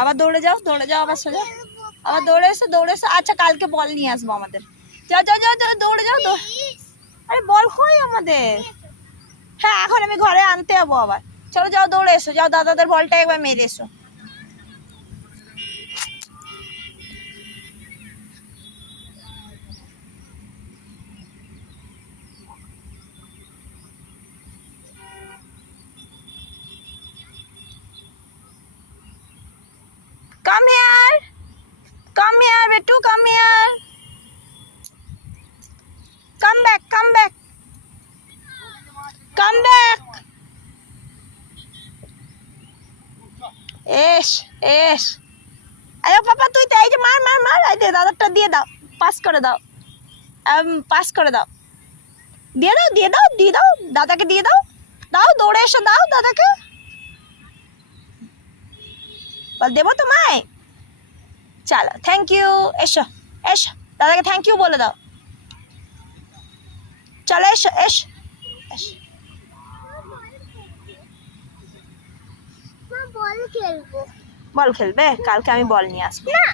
আবার দৌড়ে যাও আবার সোজা, আবার দৌড়ে এসো। আচ্ছা কালকে বল নিয়ে আসবো আমাদের। যাও যাও যাও যাও, দৌড়ে যাও। আরে বল কই আমাদের? হ্যাঁ এখন আমি ঘরে আনতে যাবো আবার। চলো যাও, দৌড়ে এসো, যাও দাদাদের বলটা একবার মেরে এসো। Come here. Come here, Bettu. Come here. Come back. Come back. Come back. S S. আরে পাপা তুই তো এই যে মার মার মার, এই দে দাদারটা দিয়ে দাও, পাস করে দাও, পাস করে দাও, দিয়ে দাও দিয়ে দাও দিয়ে দাও, দাদাকে দিয়ে দাও, দাও দৌড়ে এসো, দাও দাদাকে। বল দেবো তোমায়? চলো থ্যাংক ইউ, এসো এসো, দাদাকে থ্যাংক ইউ বলে দাও। চলো এসো এসো এসো। বল খেলবে? কালকে আমি বল নিয়ে আসবো।